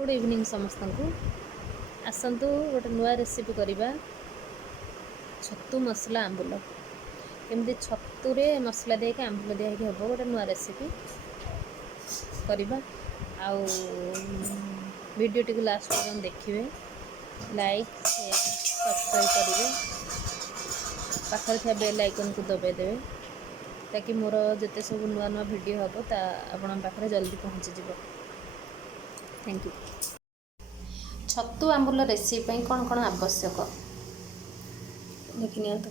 Good evening समस्त को आसतु गोटे नुआ रेसिपी करवा छतु मसला आंबुल केमती छतुरे मसला देके आंबुल दिया हम गोटे नुआ रेसिपी करवा आउ वीडियो टी लास्ट पर्यंत देखिए लाइक शेयर सब्सक्राइब करेंगे पाखर थे बेल आइकन को दबाई देवे ताकि मोर जिते सब नुआ नुआ वीडियो हम आपण पाखे जल्दी पहुँची जाव। Thank you. छतु आंबुल रेसिपी कौन कौन आवश्यक देखि नियंतु।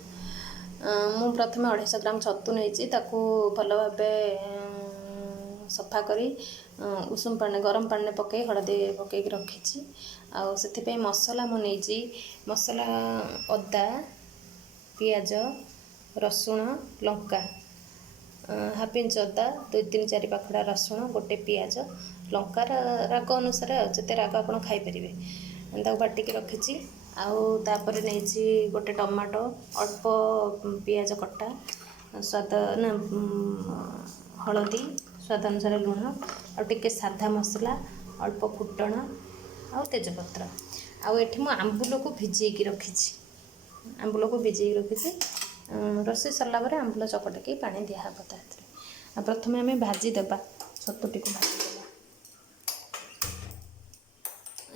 मु प्रथम 250 ग्राम छतु नहीं भल भाव सफा करी उषुम पानी गरम पानी पकई हलदी पकई रखी से मसला मुझे मसला अदा पियाज रसुण लंका हाफ इंच अदा 2-3-4 पाखुड़ा रसुण गोटे पियाज लंका राग अनुसार जिते राग आप खाईपर बाटिक रखी आउे नहीं गोटे टमाटो अल्प पियाज कटा स्वाद ना हलदी स्वाद अनुसार लुण आटे साधा मसला अल्प फुटण आ तेजपत्र आठ मु आंबुल को भिजेकी रखी आंबुल को भिजे रखी रोषे सरला आंबुल चकटकी पानी दिहब ता प्रथम आम भाजीदेवा छतुटी को भाजीदेवा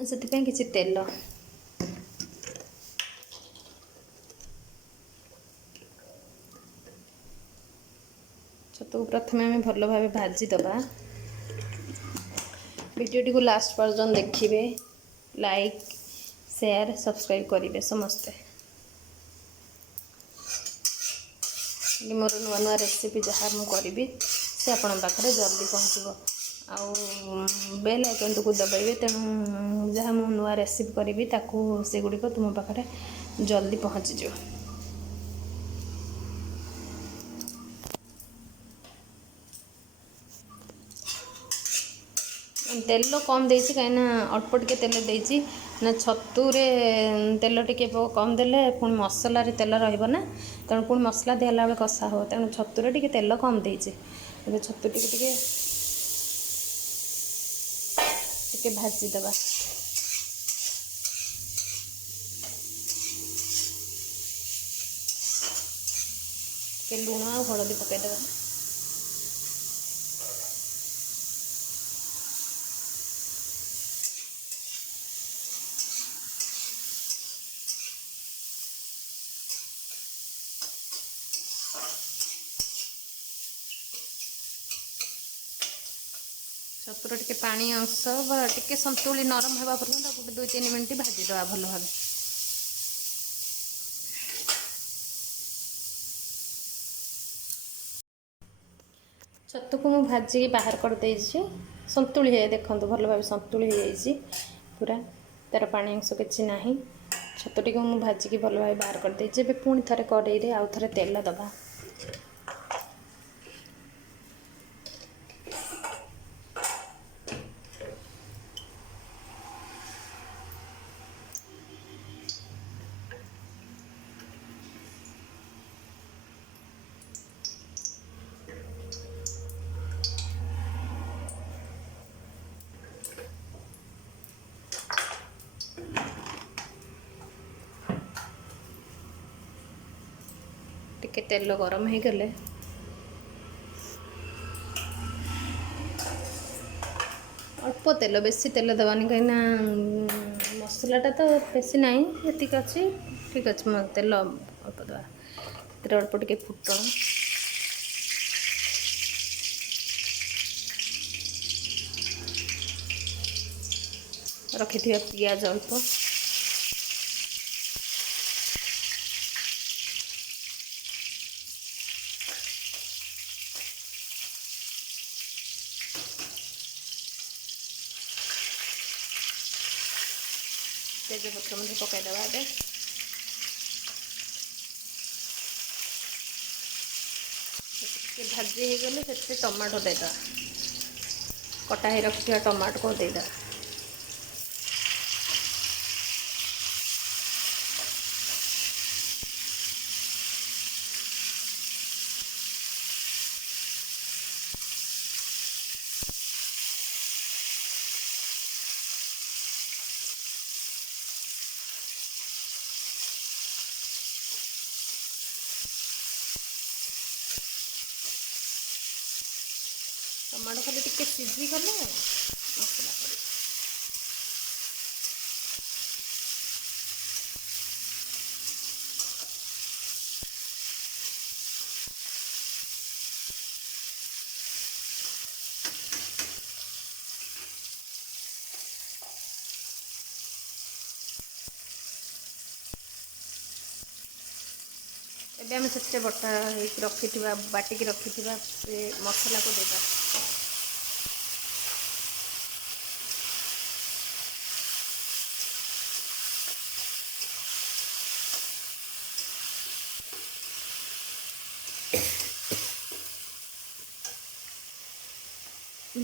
से किसी तेल छतु को प्रथम आम भल भाव भाजीदेवा वीडियोटी को लास्ट पर्यंत देखिए लाइक शेयर सब्सक्राइब करेंगे समस्ते मोर नुआ नुआ रेसिपी जहाँ मुझे से आपण पाखे जल्दी पहुँचब आउ बेल आइकन को दबाइबे तेणु जहाँ मु नुआ रेसिपी करी से गुड़िक तुम पाखे जल्दी पहुँचीज। तेल कम देसी कहीं अल्प टे तेल देसी ना छतुरे तेल टे कम देले पुणी मसलार तेल रहा तेणु पुणी मसला दिहला बेले कषा हो तेणु छतुरे टे तेल कम देसी छतु टे भाजीदेवा लुण आ हलदी पकईदेवा छतुर टे पानी अंश टे संतुली नरम होगा पर्यटन गोटे 2-3 मिनट भाजीदेवा भल भाव छतु को मुझे भाजिकी बाहर कर संतुली देखो भल भाव संतुली हो पूरा तार पानी अंश किसी ना छतुटी को मुझे भाजिकी भल भाव बाहर कर पुणी थे कड़े आउ थे तेल दबा टिके तेल गरम हो गले अल्प तेल बेसी तेल दबानी कहीं मसलाटा तो बेसी ना जी अच्छी ठीक अच्छे तेल अल्प दबा अल्प टे फुटण रखि पियाज अल्प तेजपत्र मध्य पकईदेवा भाजी हो गले से टमाटो देदेवा कटा ही रखा टमाटो को देदेवा ଟମାଟୋ ଖାଲି ଟିକେ ସିଝିଗଲେ ମସଲା ପଡ଼ିବ। ଏବେ ଆମେ ସେଥିରେ ବଟା ହେଇକି ରଖିଥିବା ବାଟିକି ରଖିଥିବା ସେ ମସଲାକୁ ଦେବା।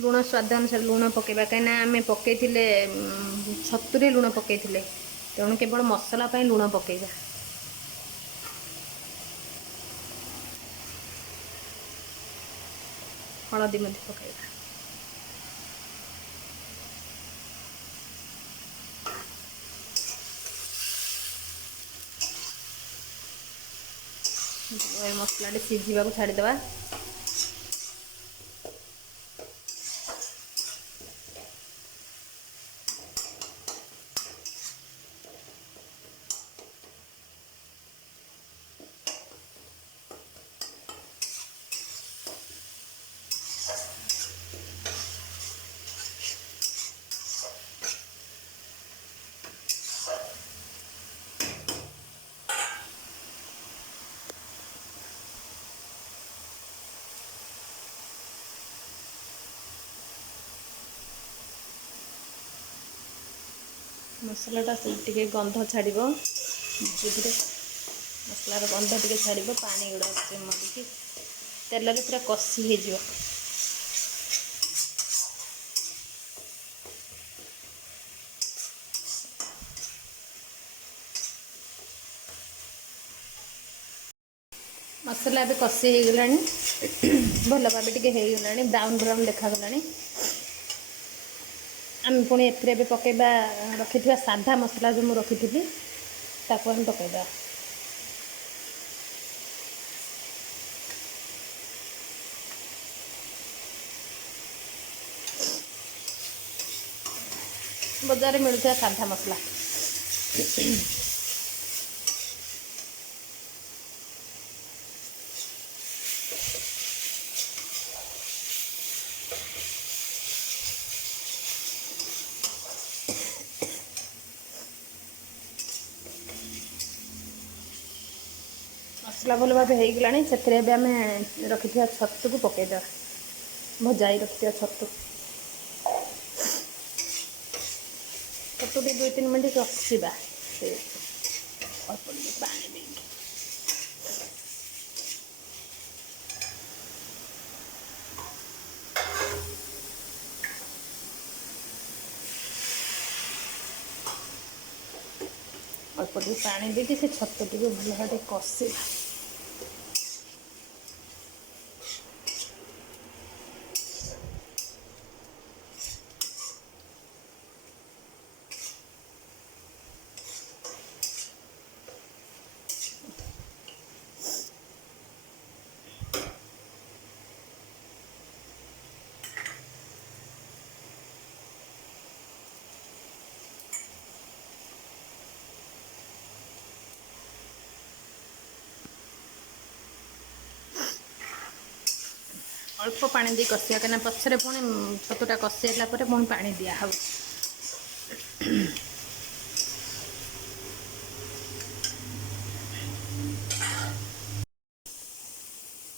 ଲୁଣ ସ୍ୱାଦ ଅନୁସାରେ ଲୁଣ ପକାଇବା, କାହିଁକିନା ଆମେ ପକାଇଥିଲେ ଛତୁରେ ଲୁଣ ପକାଇଥିଲେ, ତେଣୁ କେବଳ ମସଲା ପାଇଁ ଲୁଣ ପକାଇବା। ହଳଦୀ ମଧ୍ୟ ପକାଇବା। ମସଲାଟି ସିଝିବାକୁ ଛାଡ଼ିଦେବା। ମସଲାଟା ଟିକେ ଗନ୍ଧ ଛାଡ଼ିବ, ଧୀରେ ମସଲାର ଗନ୍ଧ ଟିକେ ଛାଡ଼ିବ, ପାଣି ଗୁଡ଼ାକ ମରିକି ତେଲରେ ପୁରା କଷି ହେଇଯିବ। ମସଲା ଏବେ କଷି ହେଇଗଲାଣି, ଭଲ ଭାବେ ଟିକେ ହେଇଗଲାଣି, ବ୍ରାଉନ୍ ବ୍ରାଉନ୍ ଦେଖାଗଲାଣି। ଆମେ ପୁଣି ଏଥିରେ ଏବେ ପକାଇବା ରଖିଥିବା ସାଧା ମସଲା ଯେଉଁ ମୁଁ ରଖିଥିଲି ତାକୁ ଆମେ ପକାଇବା। ବଜାରରେ ମିଳୁଥିବା ସାଧା ମସଲା। ମସଲା ଭଲ ଭାବେ ହେଇଗଲାଣି, ସେଥିରେ ଏବେ ଆମେ ରଖିଥିବା ଛତୁକୁ ପକାଇଦେବା, ଭଜା ହେଇ ରଖିଥିବା ଛତୁ। ଛତୁଟି 2-3 ମିନିଟ୍ କଷିବା, ସେ ଅଳ୍ପ ଟିକେ ପାଣି ଦେଇକି। ଅଳ୍ପ ଟିକେ ପାଣି ଦେଇକି ସେ ଛତୁଟିକୁ ଭଲ ଭାବେ କଷିବା। ଅଳ୍ପ ପାଣି ଦେଇ କଷିବା, କାହିଁକିନା ପଛରେ ପୁଣି ଛତୁଟା କଷି ହେଲା ପରେ ପୁଣି ପାଣି ଦିଆହେବ।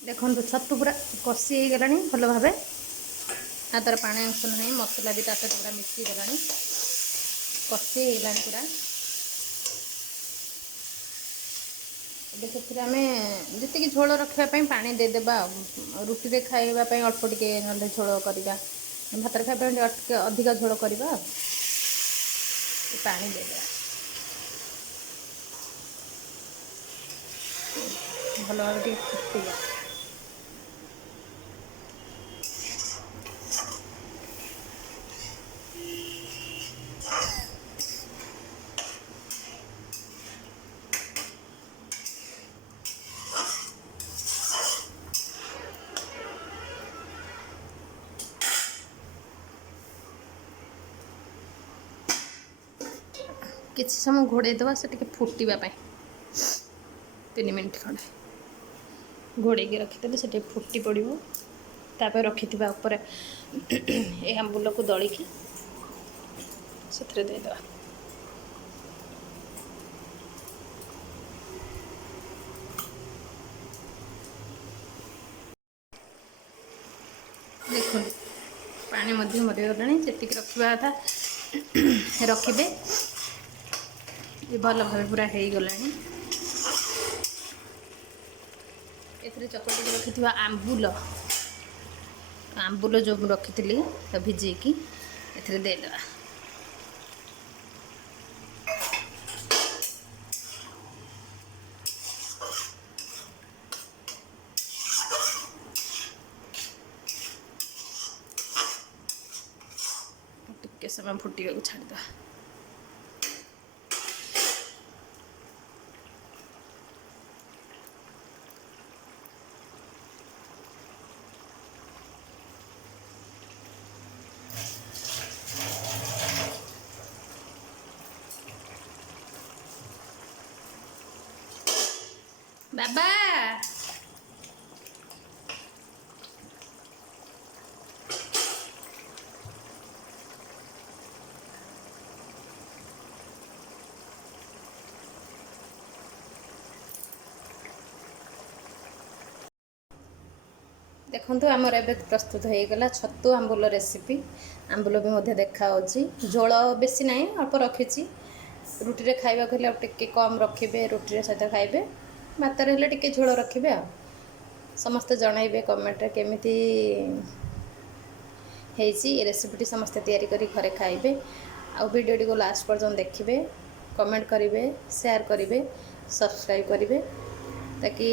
ଦେଖନ୍ତୁ ଛତୁ ପୁରା କଷି ହେଇଗଲାଣି ଭଲ ଭାବେ, ଆଉ ତା'ର ପାଣି ଅଂଶ ନାହିଁ, ମସଲା ବି ତା ସହିତ ପୁରା ମିଶିଗଲାଣି, କଷି ହେଇଗଲାଣି ପୁରା। ଏବେ ସେଥିରେ ଆମେ ଯେତିକି ଝୋଳ ରଖିବା ପାଇଁ ପାଣି ଦେଇଦେବା। ରୁଟିରେ ଖାଇବା ପାଇଁ ଅଳ୍ପ ଟିକେ ନହେଲେ ଝୋଳ କରିବା, ଭାତରେ ଖାଇବା ପାଇଁ ଟିକେ ଅଧିକ ଝୋଳ କରିବା, ପାଣି ଦେଇଦେବା। ଭଲ ଭାବେ ଟିକେ ଫୁଟିବ। କିଛି ସମୟ ଘୋଡ଼େଇ ଦେବା ସେ ଟିକେ ଫୁଟିବା ପାଇଁ 3 ମିନିଟ୍ ଖଣ୍ଡେ ଘୋଡ଼େଇକି ରଖିଦେଲେ ସେ ଟିକେ ଫୁଟି ପଡ଼ିବ। ତାପରେ ରଖିଥିବା ଉପରେ ଏ ଆମ୍ବୁଲକୁ ଦଳିକି ସେଥିରେ ଦେଇଦେବା। ଦେଖନ୍ତୁ ପାଣି ମଧ୍ୟ ମରିଗଲାଣି। ଯେତିକି ରଖିବା କଥା ରଖିବେ। ଭଲ ଭାବେ ପୁରା ହେଇଗଲାଣି। ଏଥିରେ ଚକଟିକି ରଖିଥିବା ଆମ୍ବୁଲ ଯେଉଁ ମୁଁ ରଖିଥିଲି ଭିଜେଇକି ଏଥିରେ ଦେଇଦେବା। ଟିକେ ସମୟ ଫୁଟିବାକୁ ଛାଡ଼ିଦେବା। ବାବା ଦେଖନ୍ତୁ ଆମର ଏବେ ପ୍ରସ୍ତୁତ ହେଇଗଲା ଛତୁ ଆମ୍ବୁଲ ରେସିପି। ଆମ୍ବୁଲ ବି ମଧ୍ୟ ଦେଖାହେଉଛି। ଝୋଳ ବେଶୀ ନାହିଁ, ଅଳ୍ପ ରଖିଛି। ରୁଟିରେ ଖାଇବାକୁ ହେଲେ ଆଉ ଟିକେ କମ୍ ରଖିବେ, ରୁଟିରେ ସହିତ ଖାଇବେ। ଭାତରେ ହେଲେ ଟିକେ ଝୋଳ ରଖିବେ। ଆଉ ସମସ୍ତେ ଜଣାଇବେ କମେଣ୍ଟରେ କେମିତି ହେଇଛି। ଏ ରେସିପିଟି ସମସ୍ତେ ତିଆରି କରି ଘରେ ଖାଇବେ। ଆଉ ଭିଡ଼ିଓଟିକୁ ଲାଷ୍ଟ ପର୍ଯ୍ୟନ୍ତ ଦେଖିବେ, କମେଣ୍ଟ କରିବେ, ସେୟାର କରିବେ, ସବସ୍କ୍ରାଇବ୍ କରିବେ। ତାକି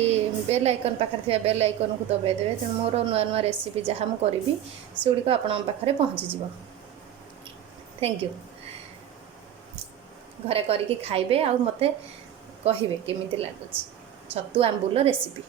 ବେଲ୍ ଆଇକନ୍ ପାଖରେ ଥିବା ବେଲ୍ ଆଇକନ୍କୁ ଦବାଇ ଦେବେ। ତେଣୁ ମୋର ନୂଆ ନୂଆ ରେସିପି ଯାହା ମୁଁ କରିବି ସେଗୁଡ଼ିକ ଆପଣଙ୍କ ପାଖରେ ପହଞ୍ଚିଯିବ। Thank you. ଘରେ କରିକି ଖାଇବେ ଆଉ ମୋତେ କହିବେ କେମିତି ଲାଗୁଛି ଛତୁ ଆମ୍ବୁଲ ରେସିପି।